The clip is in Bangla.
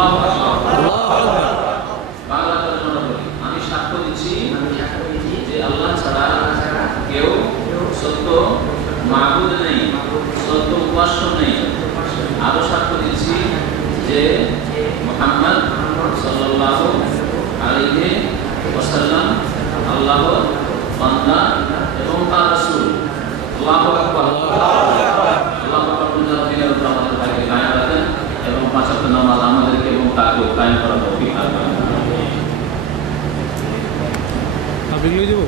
আল্লাহু আকবার। বাংলা তর্জমা করি। আমি সাক্ষ্য দিচ্ছি যে আল্লাহ ছাড়া কেউ সত্য মাবুদ নেই, সত্য উপাস্য নেই। আরো সাক্ষ্য দিচ্ছি যে মুহাম্মদ সাল্লাল্লাহু আলাইহি ওয়াসাল্লাম আল্লাহর বান্দা এবং তার রাসূল। আল্লাহু আকবার। আল্লাহ পাক দিনের উপর আমাদের ভাইকে কায়েম রাখেন এবং পাঁচ ওয়াক্ত নামাজ আমাদেরকে এবং তাকে কায়েম করার তৌফিক দান করেন। আপনি নিয়ে যাবো।